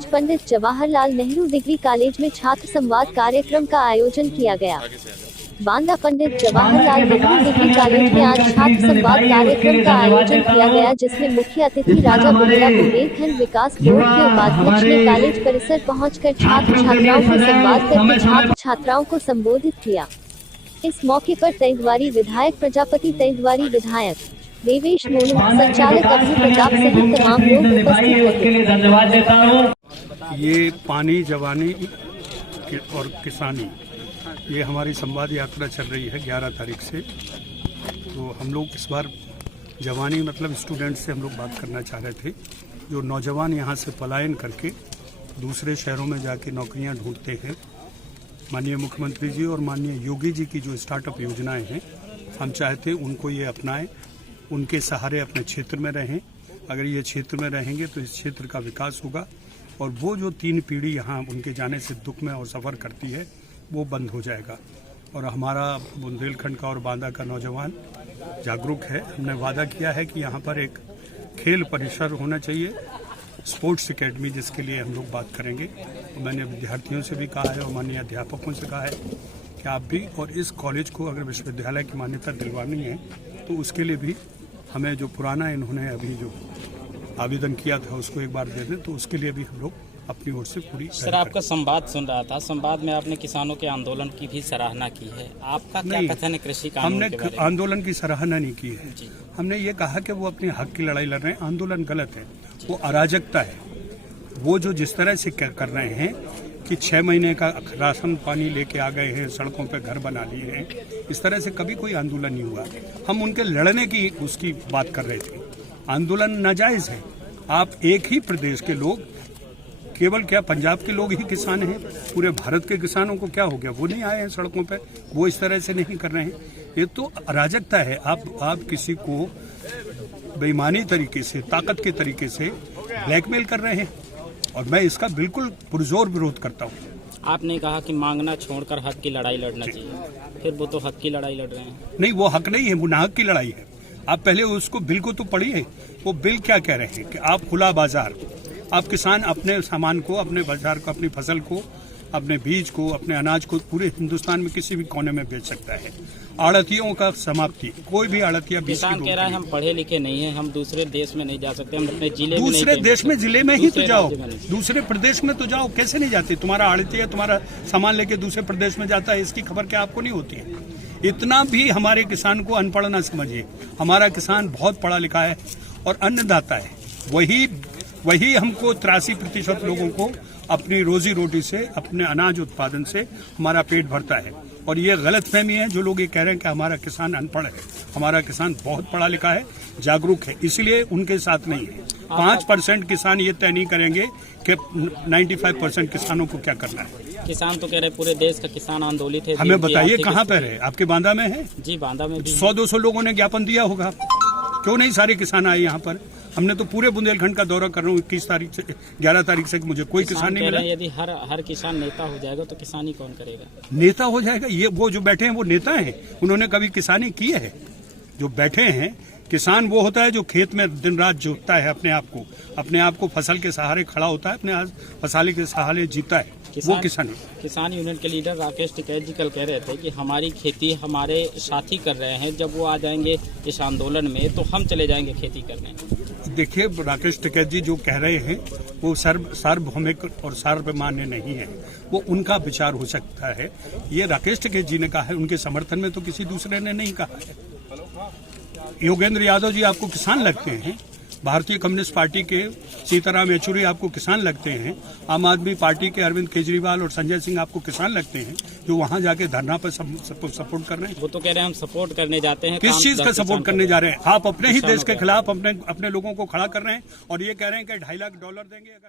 आज Pandit Jawaharlal Nehru degree college में छात्र संवाद कार्यक्रम का आयोजन किया गया। बांदा पंडित जवाहरलाल नेहरू डिग्री कॉलेज में आज छात्र संवाद कार्यक्रम का आयोजन किया गया, जिसमें मुख्य अतिथि राजा बुंदेला बुंदेलखंड विकास बोर्ड के उपाध्यक्ष ने कॉलेज परिसर पहुंचकर छात्र छात्राओं से संवाद करके छात्र छात्राओं को संबोधित किया। इस मौके पर तेंदुआरी विधायक प्रजापति, तेंदुआरी विधायक देवेश मोनू, संचालक अभी प्रजाप सहित तमाम लोग उपस्थित रहे। धन्यवाद देता हूँ। ये पानी, जवानी और किसानी, ये हमारी संवाद यात्रा चल रही है 11 तारीख से। तो हम लोग इस बार जवानी मतलब स्टूडेंट से हम लोग बात करना चाह रहे थे, जो नौजवान यहाँ से पलायन करके दूसरे शहरों में जाके नौकरियाँ ढूंढते हैं। माननीय मुख्यमंत्री जी और माननीय योगी जी की जो स्टार्टअप योजनाएं हैं, हम चाहते हैं उनको ये अपनाएं, उनके सहारे अपने क्षेत्र में रहें। अगर ये क्षेत्र में रहेंगे तो इस क्षेत्र का विकास होगा और वो जो 3 पीढ़ी यहाँ उनके जाने से दुख में और सफ़र करती है वो बंद हो जाएगा। और हमारा बुंदेलखंड का और बांदा का नौजवान जागरूक है। हमने वादा किया है कि यहाँ पर एक खेल परिसर होना चाहिए, स्पोर्ट्स एकेडमी, जिसके लिए हम लोग बात करेंगे। तो मैंने विद्यार्थियों से भी कहा है और माननीय अध्यापकों से कहा है कि आप भी और इस कॉलेज को अगर विश्वविद्यालय की मान्यता दिलवानी है तो उसके लिए भी हमें जो पुराना इन्होंने अभी जो आवेदन किया था उसको एक बार दे दें, तो उसके लिए भी हम लोग अपनी ओर से पूरी। सर, आपका संवाद सुन रहा था, संवाद में आपने किसानों के आंदोलन की भी सराहना की है। आपका क्या कथन है कृषि कानून के बारे में? आंदोलन की सराहना नहीं की है। हमने ये कहा कि वो अपने हक की लड़ाई लड़ रहे हैं। आंदोलन गलत है, वो अराजकता है। वो जो जिस तरह से कर रहे हैं कि 6 महीने का राशन पानी लेके आ गए हैं, सड़कों पे घर बना लिए हैं, इस तरह से कभी कोई आंदोलन नहीं हुआ। हम उनके लड़ने की उसकी बात कर रहे थे। आंदोलन नाजायज है। आप एक ही प्रदेश के लोग, केवल क्या पंजाब के लोग ही किसान हैं? पूरे भारत के किसानों को क्या हो गया? वो नहीं आए हैं सड़कों पे, वो इस तरह से नहीं कर रहे हैं। ये तो अराजकता है। आप किसी को बेईमानी तरीके से, ताकत के तरीके से ब्लैकमेल कर रहे हैं और मैं इसका बिल्कुल पुरजोर विरोध करता हूँ। आपने कहा कि मांगना छोड़कर हक की लड़ाई लड़ना चाहिए, फिर वो तो हक की लड़ाई लड़ रहे हैं। नहीं, वो हक नहीं है, वो नाहक की लड़ाई है। आप पहले उसको बिल को तो पढ़िए। वो बिल क्या कह रहे हैं कि आप खुला बाजार, आप किसान अपने सामान को, अपने बाजार को, अपनी फसल को, अपने बीज को, अपने अनाज को पूरे हिंदुस्तान में किसी भी कोने में बेच सकता है। आड़तियों का समाप्ति, कोई भी आड़तिया किसान कह रहा है हम पढ़े लिखे नहीं है, हम दूसरे देश में नहीं जा सकते, हम अपने जिले में दूसरे देश में, जिले में ही तो जाओ, दूसरे प्रदेश में तो जाओ। कैसे नहीं जाते? तुम्हारा आड़तिया तुम्हारा सामान लेके दूसरे प्रदेश में जाता है, इसकी खबर क्या आपको नहीं होती है? इतना भी हमारे किसान को अनपढ़ ना समझिए। हमारा किसान बहुत पढ़ा लिखा है और अन्नदाता है। वही हमको 83% लोगों को अपनी रोजी रोटी से, अपने अनाज उत्पादन से हमारा पेट भरता है। और ये गलतफहमी है जो लोग ये कह रहे हैं कि हमारा किसान अनपढ़ है। हमारा किसान बहुत पढ़ा लिखा है, जागरूक है, इसलिए उनके साथ नहीं है। 5% किसान ये तय नहीं करेंगे कि 95% किसानों को क्या करना है। किसान तो कह रहे पूरे देश का किसान आंदोलित है। हमें बताइए कहाँ पे है? आपके बांदा में है? जी, बांदा में 100-200 लोगों ने ज्ञापन दिया होगा। क्यों नहीं सारे किसान आए यहाँ पर? हमने तो पूरे बुंदेलखंड का दौरा कर रहा हूँ 21 तारीख से 11 तारीख से, मुझे कोई किसान नहीं मिला। यदि हर किसान नेता हो जाएगा तो किसानी कौन करेगा? नेता हो जाएगा? ये वो जो बैठे हैं वो नेता हैं? उन्होंने कभी किसानी की है? जो बैठे हैं, किसान वो होता है जो खेत में दिन रात जोतता है, अपने आप को फसल के सहारे खड़ा होता है, अपने फसल के सहारे जीता है, वो किसान है। किसान यूनियन के लीडर राकेश टिकैत जी कल कह रहे थे कि हमारी खेती हमारे साथी कर रहे हैं, जब वो आ जाएंगे इस आंदोलन में तो हम चले जाएंगे खेती करने। देखिए, राकेश टिकैत जी जो कह रहे हैं वो सार्वभौमिक और सार्वमान्य नहीं है। वो उनका विचार हो सकता है। ये राकेश टिकैत जी ने कहा है, उनके समर्थन में तो किसी दूसरे ने नहीं कहा है। योगेंद्र यादव जी आपको किसान लगते हैं, भारतीय कम्युनिस्ट पार्टी के सीताराम येचुरी आपको किसान लगते हैं, आम आदमी पार्टी के अरविंद केजरीवाल और संजय सिंह आपको किसान लगते हैं, जो वहां जाके धरना पर सपोर्ट कर रहे हैं। वो तो कह रहे हैं हम सपोर्ट करने जाते हैं। किस चीज का सपोर्ट करने जा रहे हैं? आप अपने ही देश के खिलाफ अपने लोगों को खड़ा कर रहे हैं और ये कह रहे हैं कि $2.5 लाख देंगे अगर